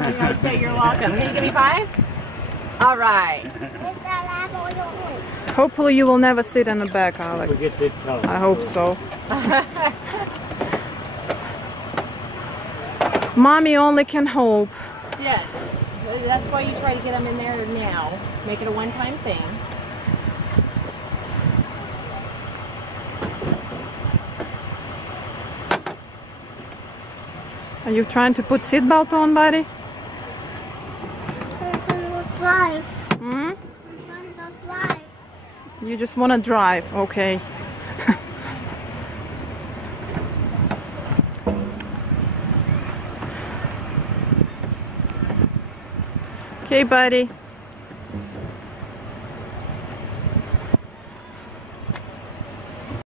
You're welcome. Can you give me 5? All right. Hopefully you will never sit in the back, Alex. I hope so. Mommy only can hope. Yes. That's why you try to get them in there now. Make it a one-time thing. Are you trying to put seatbelt on, buddy? I'm trying to drive. Hmm? I'm trying to drive. You just want to drive, okay. Okay, buddy.